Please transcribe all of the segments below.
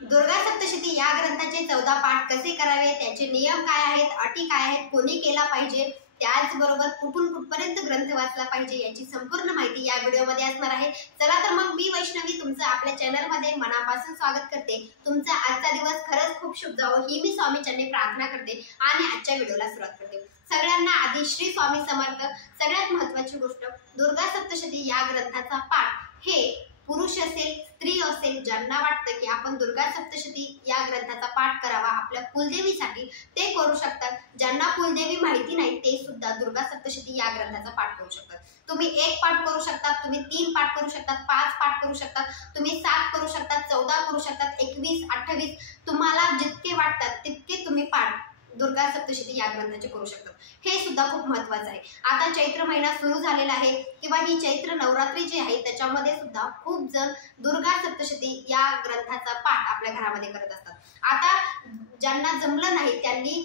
दुर्गा सप्तशती या ग्रंथाचे 14 पाठ कसे करावे, त्याचे नियम काय आहेत, अटी काय आहेत, कोणी केला पाहिजे, त्याचबरोबर कुठून कुठपर्यंत ग्रंथ वाचला पाहिजे याची संपूर्ण माहिती या व्हिडिओमध्ये असणार आहे। चला तर मग मी वैष्णवी तुमचं आपल्या चॅनलमध्ये मनापासून स्वागत करते। तुमचा आजचा दिवस खरंच खूप शुभ जावो ही मी स्वामी चरणी प्रार्थना करते आणि आजच्या व्हिडिओला सुरुवात करते। सगळ्यांना आधी श्री स्वामी समर्थ। सगळ्यात महत्त्वाची गोष्ट, दुर्गा सप्तशती या ग्रंथाचा पाठ हे पुरुष असेल स्त्री असेल ज्यांना वाटतं की आपण दुर्गा सप्तशती या ग्रंथाचा पाठ करावा आपल्या कुलदेवीसाठी ते करू शकतात। ज्यांना कुलदेवी माहिती नाही ते सुद्धा दुर्गा सप्तशती या ग्रंथाचा पाठ करू शकतात। तुम्ही 1 पाठ करू शकतात, तुम्ही 3 पाठ करू शकतात, 5 पाठ करू शकतात, तुम्ही 7 करू शकतात, 14 करू शकतात, 21, 28 तुम्हाला जितके वाटतात तितके तुम्ही पाठ दुर्गा सप्तशती या ग्रंथाचे करू शकतात। हे सुद्धा खूप महत्त्वाचं आहे। आता चैत्र महिना सुरू झालेला आहे किंवा ही चैत्र नवरात्री जी आहे त्याच्यामध्ये सुद्धा खूप जण दुर्गा सप्तशती या ग्रंथाचा पाठ आपल्या घरामध्ये करत असतात। आता ज्यांना जमलं नाही त्यांनी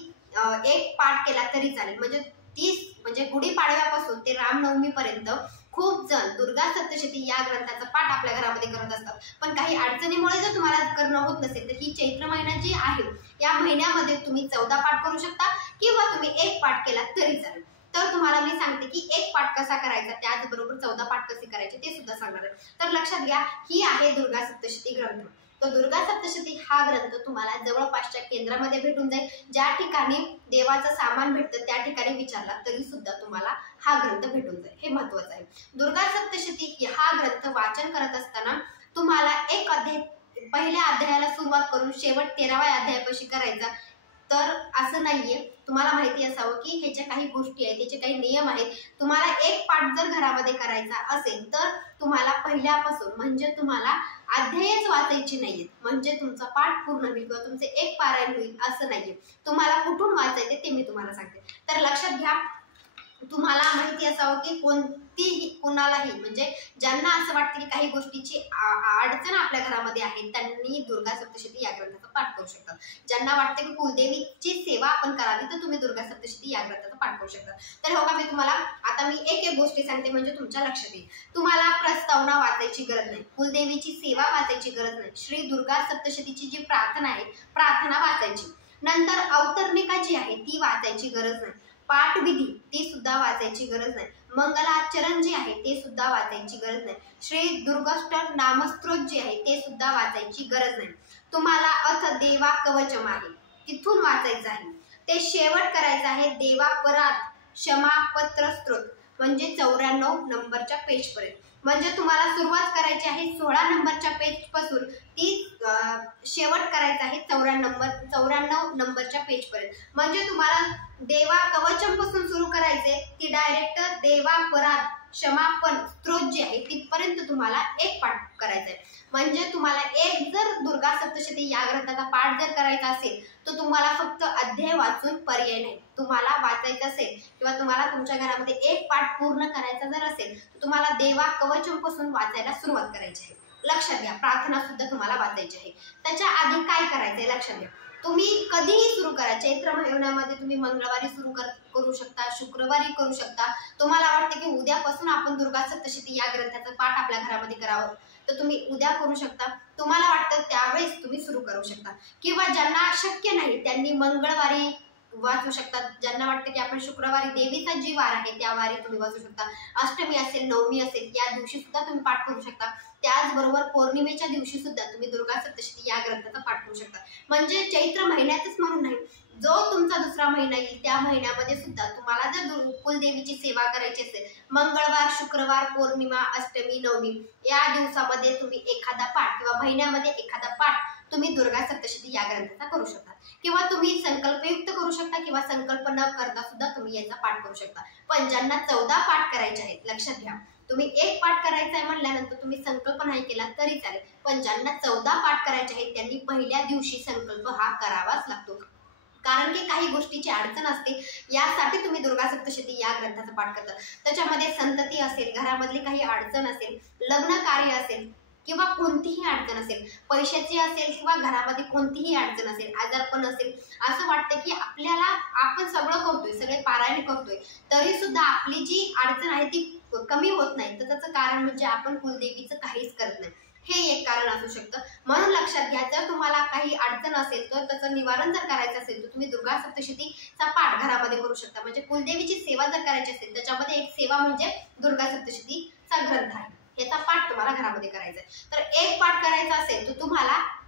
1 पाठ केला तरी चालेल। म्हणजे 30 म्हणजे गुढीपाडव्यापासून ते रामनवमी पर्यंत खूप जण दुर्गा सप्तशती या ग्रंथाचा पाठ आपल्या घरामध्ये करत असतात। पण काही अडचणीमुळे जर तुम्हाला करणं होत नसेल तर ही चैत्र महिना जी आहे या महिन्यामध्ये तुम्ही 14 पाठ करू शकता किंवा तुम्ही 1 पाठ केला तरी चालेल। तर तुम्हाला मी सांगते की 1 पाठ कसा करायचा त्याचबरोबर 14 पाठ कसे करायचे ते सुद्धा सांगणार आहे। तर लक्षात घ्या, ही आहे दुर्गा सप्तशती ग्रंथ। तो दुर्गा सप्तशती हा ग्रंथ तुम्हाला जवळपासच्या केंद्रामध्ये भेटून जाईल। ज्या ठिकाणी देवाचं सामान भेटतं त्या ठिकाणी विचारला तरी सुद्धा तुम्हाला हा ग्रंथ भेटून जाईल। हे महत्त्वाचं आहे। दुर्गा सप्तशती हा ग्रंथ वाचन करत असताना तुम्हाला एक अध्याय पहिल्या अध्यायाला सुरुवात करून शेवट 13व्या अध्यायापाशी करायचा। तर असं नाहीये, तुम्हाला माहिती असावं की ह्याच्या काही गोष्टी आहेत, त्याचे काही नियम आहेत। तुम्हाला 1 पाठ जर घरामध्ये करायचा असेल तर तुम्हाला पहिल्यापासून म्हणजे तुम्हाला अध्यायच वाचायची नाहीये म्हणजे तुमचा पाठ पूर्ण होईल किंवा तुमचे 1 पारायण होईल असं नाहीये। तुम्हाला कुठून वाचायचे ते मी तुम्हाला सांगते। तर लक्षात घ्या, तुम्हाला माहिती असावं की कोणालाही म्हणजे ज्यांना असं वाटतं की काही गोष्टीची अडचण आपल्या घरामध्ये आहे त्यांनी दुर्गा सप्तशती या ग्रंथाचा पाठ करू शकतात। ज्यांना वाटतं की कुलदेवीची सेवा आपण करावी तर तुम्ही दुर्गा सप्तशती या ग्रंथाचा पाठ करू शकता। तर हो का, मी तुम्हाला आता मी एक गोष्टी सांगते म्हणजे तुमच्या लक्षात येईल। तुम्हाला प्रस्तावना वाचायची गरज नाही, कुलदेवीची सेवा वाचायची गरज नाही, श्री दुर्गा सप्तशतीची जी प्रार्थना आहे प्रार्थना वाचायची, नंतर अवतरणिका जी आहे ती वाचायची गरज नाही, पाठविधी ती सुद्धा वाचायची गरज नाही, मंगलाचरण जे आहे ते सुद्धा वाचायची गरज नाही, श्री दुर्गाष्टक नामस्तोत्र जे आहे ते सुद्धा वाचायची गरज नाही। तुम्हाला अथ देवा कवचम आहे तिथून वाचायचं आहे, ते शेवट करायचं आहे देवा परात क्षमापत्र स्तोत्र म्हणजे 94 नंबरच्या पेज पर्यंत। म्हणजे तुम्हाला सुरुवात करायची आहे 16 नंबरच्या पेज पासून ती शेवट करायचा आहे 94 नंबरच्या पेज पर्यंत। म्हणजे तुम्हाला देवा कवचम पासून सुरू करायचे ती डायरेक्ट देवा परात क्षमापन स्तोत्र जे आहे तिथपर्यंत तुम्हाला 1 पाठ करायचा आहे। म्हणजे तुम्हाला जर दुर्गा सप्तशती या ग्रंथाचा पाठ जर करायचा असेल तर तुम्हाला फक्त अध्याय वाचून पर्याय नाही। तुम्हाला वाचायचं असेल किंवा तुम्हाला तुमच्या घरामध्ये 1 पाठ पूर्ण करायचा जर असेल तर तुम्हाला देवा कवचम पासून वाचायला सुरुवात करायची आहे। लक्षात घ्या, प्रार्थना सुद्धा तुम्हाला वाचायची आहे। त्याच्या आधी काय करायचंय लक्षात घ्या, तुम्ही कधीही सुरू करा। चैत्र महिन्यामध्ये तुम्ही मंगळवारी सुरू करू शकता, शुक्रवारी करू शकता। तुम्हाला वाटतं की उद्यापासून आपण दुर्गा सप्तशती या ग्रंथाचा पाठ आपल्या घरामध्ये करावं तर तुम्ही उद्या करू शकता। तुम्हाला वाटतं त्यावेळेस तुम्ही सुरू करू शकता किंवा ज्यांना शक्य नाही त्यांनी मंगळवारी वाचू शकतात। ज्यांना वाटतं की आपण शुक्रवारी देवीचा जी वार आहे त्या वारी तुम्ही वाचू शकता, अष्टमी असेल नवमी असेल या दिवशी सुद्धा तुम्ही पाठ करू शकता। त्याचबरोबर पौर्णिमेच्या दिवशी सुद्धा तुम्ही दुर्गा सप्तशती या ग्रंथाचा पाठ करू शकता। म्हणजे चैत्र महिन्यातच म्हणून नाही, जो तुमचा दुसरा महिना येईल त्या महिन्यामध्ये सुद्धा तुम्हाला जर कुलदेवीची सेवा करायची असेल मंगळवार शुक्रवार पौर्णिमा अष्टमी नवमी या दिवसामध्ये तुम्ही एखादा पाठ किंवा महिन्यामध्ये एखादा पाठ तुम्ही दुर्गा सप्तशती या ग्रंथाचा करू शकता किंवा तुम्ही संकल्पयुक्त करू शकता किंवा संकल्प न करता सुद्धा तुम्ही याचा पाठ करू शकता। पण ज्यांना 14 पाठ करायचे आहेत लक्षात घ्या, तुम्ही 1 पाठ करायचा आहे म्हणल्यानंतर तुम्ही संकल्प नाही केला तरी चालेल, पण ज्यांना 14 पाठ करायचे आहेत त्यांनी पहिल्या दिवशी संकल्प हा करावाच लागतो। कारण की काही गोष्टीची अडचण असते, यासाठी तुम्ही दुर्गा सप्तशती या ग्रंथाचा पाठ करता। त्याच्यामध्ये संतती असेल, घरामधली काही अडचण असेल, लग्न कार्य असेल किंवा कोणतीही अडचण असेल, पैशाची असेल किंवा घरामध्ये कोणतीही अडचण असेल, आजारपण असेल, असं वाटतं की आपण सगळं करतोय, सगळे पारायण करतोय तरी सुद्धा आपली जी अडचण आहे ती कमी होत नाही, तर त्याचं कारण म्हणजे आपण कुलदेवीचं काहीच करत नाही। हे एक कारण असू शकतं. म्हणून लक्षात घ्या, जर तुम्हाला काही अडचण असेल तर त्याचं निवारण जर करायचं असेल तर तुम्ही दुर्गा सप्तशतीचा पाठ घरामध्ये करू शकता. म्हणजे कुलदेवीची सेवा जर करायची असेल त्याच्यामध्ये एक सेवा म्हणजे दुर्गा सप्तशतीचा ग्रंथ आहे, याचा पाठ तुम्हाला घरामध्ये करायचा आहे. तर एक पाठ करायचा असेल तर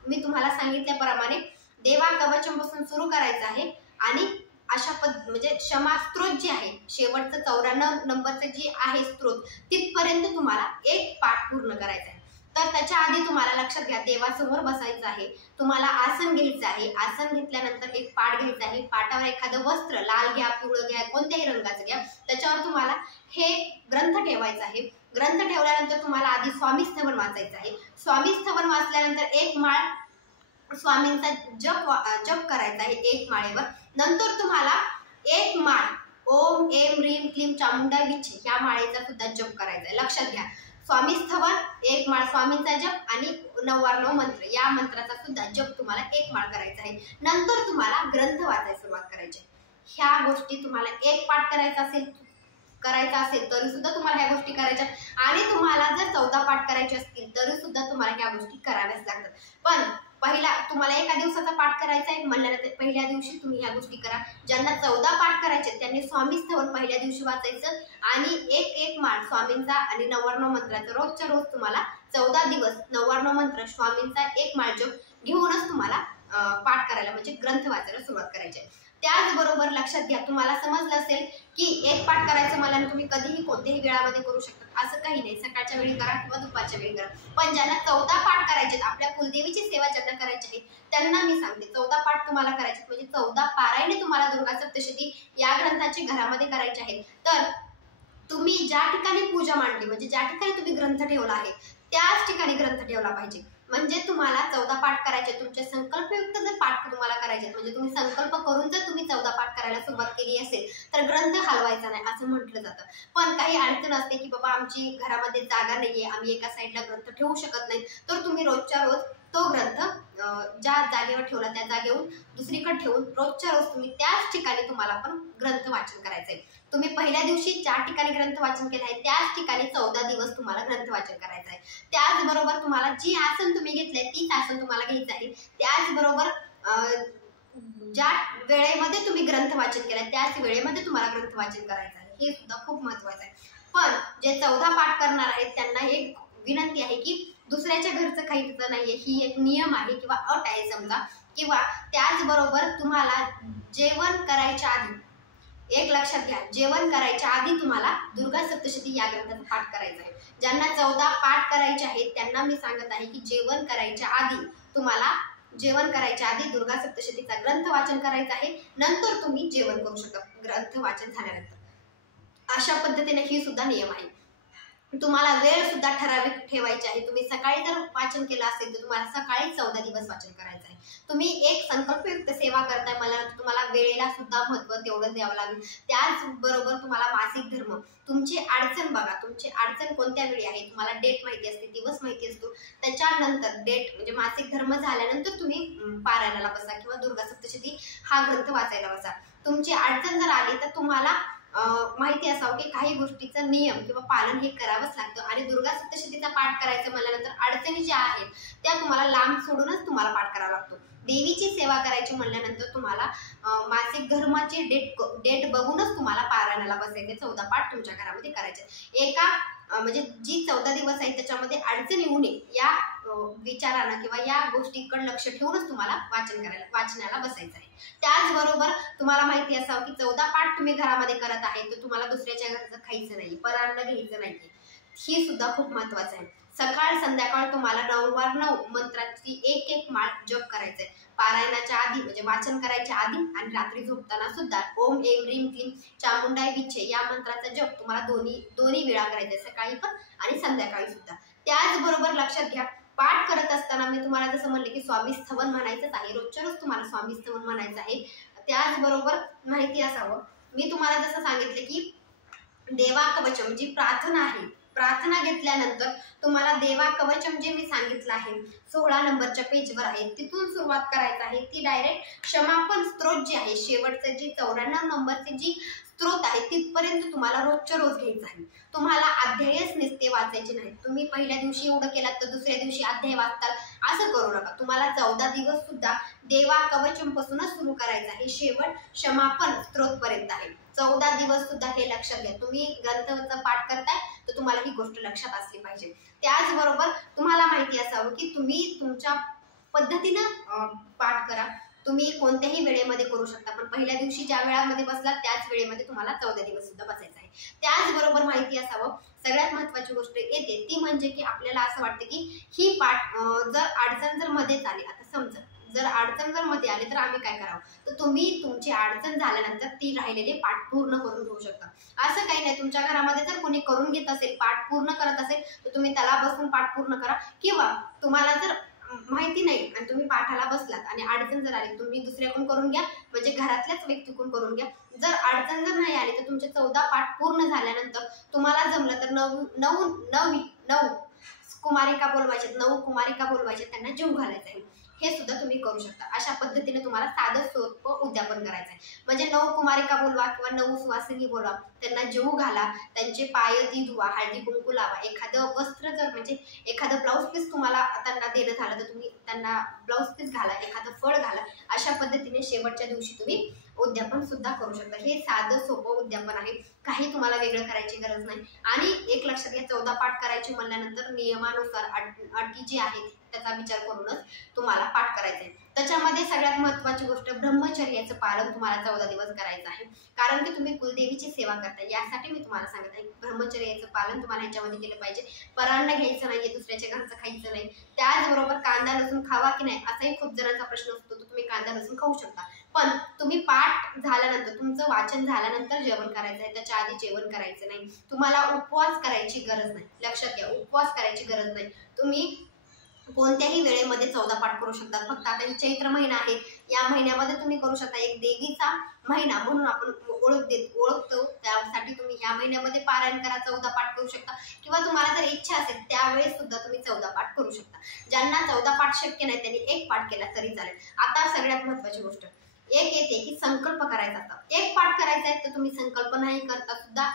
मी तुम्हाला सांगितल्याप्रमाणे देवा कवचम पासून सुरू करायचं आहे आणि अशा म्हणजे क्षमा स्तोत्र जे आहे शेवटचं 94 नंबरचं जे आहे स्तोत्र तिथपर्यंत तुम्हाला एक पाठ पूर्ण करायचा आहे. तर त्याच्या आधी तुम्हाला लक्षात घ्या, देवासमोर बसायचं आहे, तुम्हाला आसन घ्यायचं आहे. आसन घेतल्यानंतर एक पाठ घ्यायचा आहे. पाठावर एखादं वस्त्र, लाल घ्या, पिवळं घ्या, कोणत्याही रंगाचं घ्या, त्याच्यावर तुम्हाला हे ग्रंथ ठेवायचा आहे. ग्रंथ ठेवल्यानंतर तुम्हाला आधी स्वामी स्थवन वाचायचं आहे. स्वामी स्थवन वाचल्यानंतर एक माळ स्वामींचा जप करायचा आहे एक माळेवर. नंतर तुम्हाला एक माळ ओम एम ह्रीम क्लीम चामुंडा विचे या माळेचा सुद्धा जप करायचा आहे. लक्षात घ्या, स्वामी स्थवन, एक माळ स्वामींचा जप आणि 99 मंत्र या मंत्राचा सुद्धा जप तुम्हाला एक माळ करायचा आहे. नंतर तुम्हाला ग्रंथ वाचायला सुरुवात करायची. ह्या गोष्टी तुम्हाला एक पाठ करायचा असेल तरी सुद्धा तुम्हाला ह्या गोष्टी करायच्या आणि तुम्हाला जर 14 पाठ करायचे असतील तरी सुद्धा तुम्हाला ह्या गोष्टी कराव्याच लागतात. पण पहिला तुम्हाला एका दिवसाचा पाठ करायचा आहे म्हणल्यानंतर पहिल्या दिवशी तुम्ही ह्या गोष्टी करा. ज्यांना 14 पाठ करायचे त्यांनी स्वामी स्थवन पहिल्या दिवशी वाचायचं आणि एक माळ स्वामींचा आणि 99 मंत्राचा रोजच्या रोज तुम्हाला 14 दिवस 99 मंत्र स्वामींचा एक माळ जप घेऊनच तुम्हाला पाठ करायला म्हणजे ग्रंथ वाचायला सुरुवात करायची. त्याचबरोबर लक्षात घ्या, तुम्हाला समजलं असेल की एक पाठ करायचं मला तुम्ही कधीही कोणत्याही वेळामध्ये करू शकता, असं काही नाही. सकाळच्या वेळी करा किंवा दुपारच्या वेळी करा. पण ज्यांना 14 पाठ करायचे, आपल्या कुलदेवीची सेवा ज्यांना करायची आहे त्यांना मी सांगते 14 पाठ तुम्हाला करायचे म्हणजे 14 पारायणे तुम्हाला दुर्गा सप्तशती या ग्रंथाची घरामध्ये करायचे आहेत. तर तुम्ही ज्या ठिकाणी पूजा मांडली म्हणजे ज्या ठिकाणी तुम्ही ग्रंथ ठेवला आहे त्याच ठिकाणी ग्रंथ ठेवला पाहिजे. म्हणजे तुम्हाला 14 पाठ करायचे, तुमचे संकल्पयुक्त जर पाठ तुम्हाला करायचे म्हणजे तुम्ही संकल्प करून जर तुम्ही 14 पाठ करायला सुरुवात केली असेल तर ग्रंथ हलवायचा नाही असं म्हटलं जातं. पण काही अडचण असते की बाबा आमची घरामध्ये जागा नाहीये, आम्ही एका साईडला ग्रंथ ठेवू शकत नाही, तर तुम्ही रोजच्या रोज तो ग्रंथ ज्या जागेवर ठेवला त्या जागेवरून दुसरीकडे ठेवून रोजच्या रोज तुम्ही त्याच ठिकाणी तुम्हाला पण ग्रंथ वाचन करायचंय. तुम्ही पहिल्या दिवशी ज्या ठिकाणी ग्रंथ वाचन केलं आहे त्याच ठिकाणी 14 दिवस तुम्हाला ग्रंथ वाचन करायचं आहे. त्याचबरोबर तुम्हाला जी आसन तुम्ही घेतलंय तीच आसन तुम्हाला घ्यायचं आहे. त्याचबरोबर ज्या वेळेमध्ये तुम्ही ग्रंथ वाचन केलंय त्याच वेळेमध्ये तुम्हाला ग्रंथ वाचन करायचं आहे. हे सुद्धा खूप महत्वाचं आहे. पण जे 14 पाठ करणार आहेत त्यांना एक विनंती आहे की दुसऱ्याच्या घरचं खायचं नाहीये, ही एक नियम आहे किंवा अट आहे समजा. किंवा त्याचबरोबर तुम्हाला जेवण करायच्या आधी एक लक्षात घ्या, जेवण करायच्या आधी तुम्हाला दुर्गा सप्तशती या ग्रंथाचा पाठ करायचा आहे. ज्यांना 14 पाठ करायचे आहेत त्यांना मी सांगत आहे की जेवण करायच्या आधी तुम्हाला दुर्गा सप्तशतीचा ग्रंथ वाचन करायचं आहे. नंतर तुम्ही जेवण करू शकता ग्रंथ वाचन झाल्यानंतर. अशा पद्धतीने ही सुद्धा नियम आहे. तुम्हाला वेळ सुद्धा ठराविक ठेवायची आहे. तुम्ही सकाळी जर वाचन केलं असेल तर तुम्हाला सकाळी 14 दिवस वाचन करायचं आहे. तुम्ही एक संकल्पयुक्त सेवा करताय मला तुम्हाला वेळेला सुद्धा महत्व तेवढं द्यावं लागेल. त्याचबरोबर तुम्हाला मासिक धर्म, तुमची अडचण बघा, तुमची अडचण कोणत्या वेळी आहे तुम्हाला डेट माहिती असते, दिवस माहिती असतो. त्याच्यानंतर डेट म्हणजे मासिक धर्म झाल्यानंतर तुम्ही पारायणाला बसा किंवा दुर्गा सप्तशती हा ग्रंथ वाचायला बसा. तुमची अडचण जर आली तर तुम्हाला माहिती असावं की काही गोष्टीचं नियम किंवा पालन हे करावंच लागतं. आणि दुर्गा सप्तशतीचा पाठ करायचं म्हणल्यानंतर अडचणी ज्या आहेत त्या तुम्हाला लांब सोडूनच तुम्हाला पाठ करावा लागतो. देवीची सेवा करायची म्हणल्यानंतर तुम्हाला मासिक धर्माची डेट बघूनच तुम्हाला पारायणाला बसायचे. 14 पाठ तुमच्या घरामध्ये करायचे. एका म्हणजे जी 14 दिवस आहे त्याच्यामध्ये अडचण येऊ नये या विचारानं किंवा या गोष्टीकडे लक्ष ठेवूनच तुम्हाला वाचनाला बसायचं आहे. त्याचबरोबर तुम्हाला माहिती असावं की 14 पाठ तुम्ही घरामध्ये करत आहे तर तुम्हाला दुसऱ्याच्या घरचं खायचं नाही, परान्न घ्यायचं नाही. ही सुद्धा खूप महत्वाचं आहे. सकाळ संध्याकाळ तुम्हाला 99 मंत्राची एक माळ जप करायचा आहे. पारायणाच्या आधी म्हणजे वाचन करायच्या आधी आणि रात्री झोपताना सुद्धा ओम एम ह्रीम क्लीम चामुंडाय विचे या मंत्राचा जप तुम्हाला दोन्ही वेळा करायचा आहे, सकाळी पण आणि संध्याकाळी सुद्धा. त्याचबरोबर लक्षात घ्या, पाठ करत असताना मी तुम्हाला जसं म्हणले की स्वामी स्थवन म्हणायचंच आहे, रोजच्या रोज तुम्हाला स्वामी स्थवन म्हणायचं आहे. त्याचबरोबर माहिती असावं मी तुम्हाला जसं सांगितलं की देवा कवचम जी प्रार्थना आहे, प्रार्थना घेतल्यानंतर तुम्हाला देवा कवचम जे मी सांगितलं आहे 16 नंबरच्या पेजवर आहे, तिथून सुरुवात करायचं आहे. ती डायरेक्ट क्षमापण स्तोत्र जे आहे, शेवटचं जी 94 नंबरची जी स्त्रोत आहे तिथपर्यंत तुम्हाला रोजच्या रोज घ्यायचं आहे. तुम्हाला अध्यायच नुसते वाचायचे नाही. तुम्ही पहिल्या दिवशी एवढं केलात तर दुसऱ्या दिवशी अध्याय वाचताल असं करू नका. तुम्हाला 14 दिवस सुद्धा देवा कवचमपासूनच सुरू करायचं आहे. शेवट क्षमापण स्तोत्र पर्यंत आहे. 14 दिवस सुद्धा हे लक्षात घ्या. तुम्ही ग्रंथाचा पाठ करताय तर तुम्हाला ही गोष्ट लक्षात असली पाहिजे. त्याचबरोबर तुम्हाला माहिती असावं की तुम्ही तुमच्या पद्धतीनं पाठ करा. तुम्ही कोणत्याही वेळेमध्ये करू शकता, पण पहिल्या दिवशी ज्या वेळामध्ये बसला त्याच वेळेमध्ये तुम्हाला 14 दिवस सुद्धा बसायचं आहे. त्याचबरोबर माहिती असावं, सगळ्यात महत्त्वाची गोष्ट येते ती म्हणजे की आपल्याला असं वाटतं की ही पाठ जर अडचण जर मध्येच आली, आता समजा जर अडचण जर मध्ये आली तर आम्ही काय करावं, तर तुम्ही तुमची अडचण झाल्यानंतर ती राहिलेले पाठ पूर्ण करून घेऊ शकता. असं काही नाही, तुमच्या घरामध्ये जर कोणी करून घेत असेल, पाठ पूर्ण करत असेल तर तुम्ही त्याला बसून पाठ पूर्ण करा. किंवा तुम्हाला जर माहिती नाही आणि तुम्ही पाठाला बसलात आणि अडचण जर आली, तुम्ही दुसऱ्याकडून करून घ्या, म्हणजे घरातल्याच व्यक्तीकडून करून घ्या. जर अडचण जर नाही आली तर तुमचे 14 पाठ पूर्ण झाल्यानंतर तुम्हाला जमलं तर 9 कुमारिका बोलवायचे, 9 कुमारिका बोलवायचे, त्यांना जीव घालायचा आहे. हे सुद्धा तुम्ही करू शकता. अशा पद्धतीने तुम्हाला साधं सोपं उद्यापन करायचं आहे. म्हणजे 9 कुमारिका बोलवा किंवा 9 सुवासिनी बोलवा, त्यांना जीव घाला, त्यांचे पाय ती धुवा, हळदी कुंकू लावा. एखादं वस्त्र जर म्हणजे एखादं ब्लाऊज पीस तुम्हाला त्यांना देणं झालं तर तुम्ही त्यांना ब्लाऊज पीस घाला, एखादं फळ घाला. अशा पद्धतीने शेवटच्या दिवशी तुम्ही उद्यापन सुद्धा करू शकता. हे साधं सोपं उद्यापन आहे, काही तुम्हाला वेगळं करायची गरज नाही. आणि एक लक्षात घ्या, 14 पाठ करायचे म्हणल्यानंतर नियमानुसार अटी जी आहेत त्याचा विचार करूनच तुम्हाला पाठ करायचं आहे. त्याच्यामध्ये सगळ्यात महत्त्वाची गोष्ट, ब्रह्मचर्याचं पालन तुम्हाला 14 दिवस करायचं आहे. कारण की तुम्ही कुलदेवीची सेवा करताय, यासाठी मी तुम्हाला सांगत आहे. ब्रह्मचर्याचं पालन तुम्हाला ह्याच्यामध्ये केलं पाहिजे. परान्न घ्यायचं नाहीये, दुसऱ्याच्या घरचं खायचं नाही. त्याचबरोबर कांदा लसूण खावा की नाही असाही खूप जणांचा प्रश्न असतो, तर तुम्ही कांदा लसूण खाऊ शकता. पण तुम्ही पाठ झाल्यानंतर, तुमचं वाचन झाल्यानंतर जेवण करायचं आहे, त्याच्या आधी जेवण करायचं नाही. तुम्हाला उपवास करायची गरज नाही. लक्षात घ्या, उपवास करायची गरज नाही. तुम्ही कोणत्याही वेळेमध्ये 14 पाठ करू शकता. फक्त आता ही चैत्र महिना आहे, या महिन्यामध्ये तुम्ही करू शकता. एक देवीचा महिना म्हणून आपण ओळखतो, त्यासाठी तुम्ही ह्या महिन्यामध्ये पारायण करा, 14 पाठ करू शकता. किंवा तुम्हाला जर इच्छा असेल त्यावेळेस सुद्धा तुम्ही 14 पाठ करू शकता. ज्यांना 14 पाठ शक्य नाही त्यांनी एक पाठ केला तरी चालेल. आता सगळ्यात महत्त्वाची गोष्ट एक येते की संकल्प करायचा असतो. एक पाठ करायचा आहे तर तुम्ही संकल्प नाही करता सुद्धा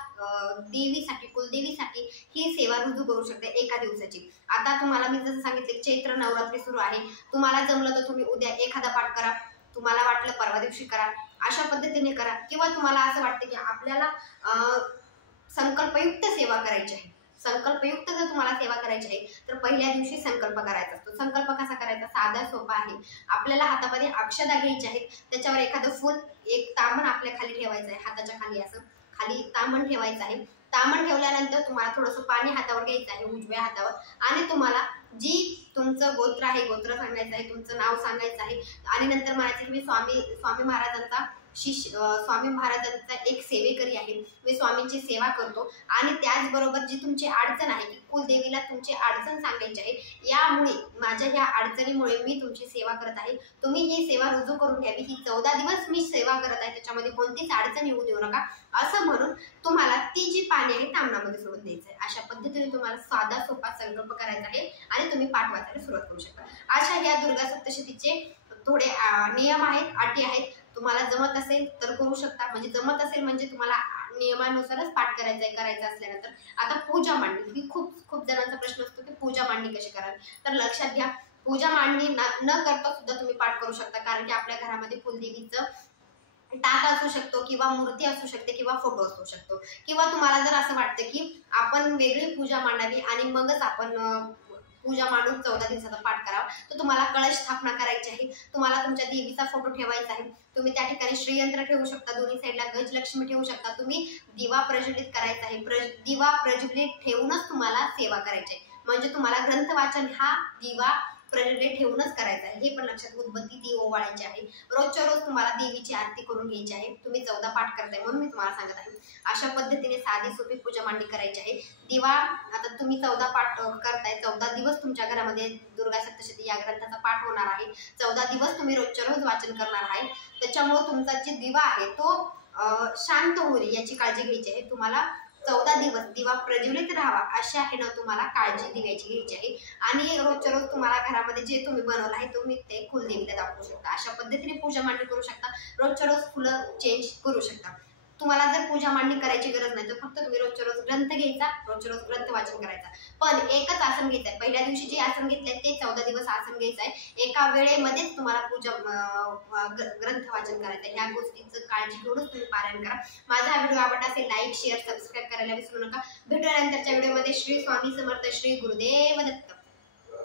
देवीसाठी, कुलदेवीसाठी ही सेवा रुजू करू शकता एका दिवसाची. आता तुम्हाला मी जसं सांगितलं, चैत्र नवरात्री सुरू आहे, तुम्हाला जमलं तर तुम्ही उद्या एखादा पाठ करा, तुम्हाला वाटलं परवा दिवशी करा, अशा पद्धतीने करा. किंवा तुम्हाला असं वाटतं की आपल्याला संकल्पयुक्त सेवा करायची आहे, संकल्पयुक्त जर तुम्हाला सेवा करायची आहे तर पहिल्या दिवशी संकल्प करायचा असतो. संकल्प कसा करायचा, साधा सोपा आहे. आपल्याला हातामध्ये अक्षदा घ्यायच्या आहेत, त्याच्यावर एखादं फूल, एक तामण आपल्या खाली ठेवायचं आहे, हाताच्या खाली असं खाली तामण ठेवायचं आहे. तामण ठेवल्यानंतर तुम्हाला थोडंसं पाणी हातावर घ्यायचं आहे, उजव्या हातावर, आणि तुम्हाला जी तुमचं गोत्र आहे, गोत्र सांगायचं आहे, तुमचं नाव सांगायचं आहे. आणि नंतर म्हणायचं की मी स्वामी महाराजांचा स्वामी महाराजांचा एक सेवेकरी आहे, मी स्वामींची सेवा करतो. आणि त्याचबरोबर जी तुमची अडचण आहे की कुलदेवीला तुमची अडचण सांगायची आहे, यामुळे माझ्या ह्या अडचणीमुळे मी तुमची सेवा करत आहे, तुम्ही ही सेवा रुजू करून घ्यावी. ही 14 दिवस मी सेवा करत आहे, त्याच्यामध्ये कोणतीच अडचण येऊ देऊ नका, असं म्हणून तुम्हाला ती जी पाणी आहे तामणामध्ये सोडून द्यायचं आहे. अशा पद्धतीने तुम्हाला साधा सोपा संकल्प करायचा आहे आणि तुम्ही पाठ वाचायला सुरुवात करू शकता. अशा ह्या दुर्गा सप्तशतीचे थोडे नियम आहेत, अटी आहेत. तुम्हाला जमत असेल तर करू शकता, म्हणजे जमत असेल म्हणजे तुम्हाला नियमानुसारच पाठ करायचं असल्यानंतर. आता पूजा मांडणी ही खूप जणांचा प्रश्न असतो की पूजा मांडणी कशी करावी, तर लक्षात घ्या, पूजा मांडणी न करता सुद्धा तुम्ही पाठ करू शकता. कारण की आपल्या घरामध्ये कुलदेवीचं टाक असू शकतो किंवा मूर्ती असू शकते किंवा फोटो असू शकतो. किंवा तुम्हाला जर असं वाटतं की आपण वेगळी पूजा मांडावी आणि मगच आपण पूजा मांडून 14 दिवसाचा पाठ करावा, तर तुम्हाला कळश स्थापना करायची आहे, तुम्हाला तुमच्या देवीचा फोटो ठेवायचा आहे, तुम्ही त्या ठिकाणी श्रीयंत्र ठेवू शकता, दोन्ही साईडला गजलक्ष्मी ठेवू शकता, तुम्ही दिवा प्रज्वलित करायचा आहे. दिवा प्रज्वलित ठेवूनच तुम्हाला सेवा करायची आहे. म्हणजे तुम्हाला ग्रंथ वाचन हा दिवा प्रज्वलित ठेवूनच करायचा आहे. हे पण लक्षात, उदबत्ती ती ओवाळायची आहे. रोजच्या रोज तुम्हाला देवीची आरती करून घ्यायची आहे. तुम्ही 14 पाठ करताय म्हणून मी तुम्हाला सांगत आहे. अशा पद्धतीने साधी सोपी पूजा मांडणी करायची आहे. दिवा, आता तुम्ही 14 पाठ करताय, 14 दिवस तुमच्या घरामध्ये दुर्गा सप्तशती या ग्रंथाचा पाठ होणार आहे. 14 दिवस तुम्ही रोजच्या रोज वाचन करणार आहे. त्याच्यामुळे तुमचा जे दिवा आहे तो शांत होईल याची काळजी घ्यायची आहे. तुम्हाला 14 दिवस दिवा प्रज्वलित राहावा अशा आहे ना तुम्हाला काळजी दिव्याची घ्यायची आहे. आणि रोजच्या रोज तुम्हाला घरामध्ये जे तुम्ही बनवलं आहे तुम्ही ते कुलदेवीला दाखवू शकता. अशा पद्धतीने पूजा मांडणी करू शकता. रोजच्या रोज फुलं चेंज करू शकता. तुम्हाला जर पूजा मांडणी करायची गरज नाही तर फक्त तुम्ही रोजच्या रोज ग्रंथ घ्यायचा, रोजच्या रोज ग्रंथ वाचन करायचा. पण एकच आसन घ्यायचंय. पहिल्या दिवशी जे आसन घेतलंय ते 14 दिवस आसन घ्यायचंय. एका वेळेमध्येच तुम्हाला पूजा ग्रंथ वाचन करायचं. ह्या गोष्टीचं काळजी घेऊनच तुम्ही पारायण करा. माझा हा व्हिडिओ आवडला असेल लाईक शेअर सबस्क्राईब करायला विसरू नका. भेटूया नंतरच्या व्हिडिओमध्ये. श्री स्वामी समर्थ. श्री गुरुदेव दत्त.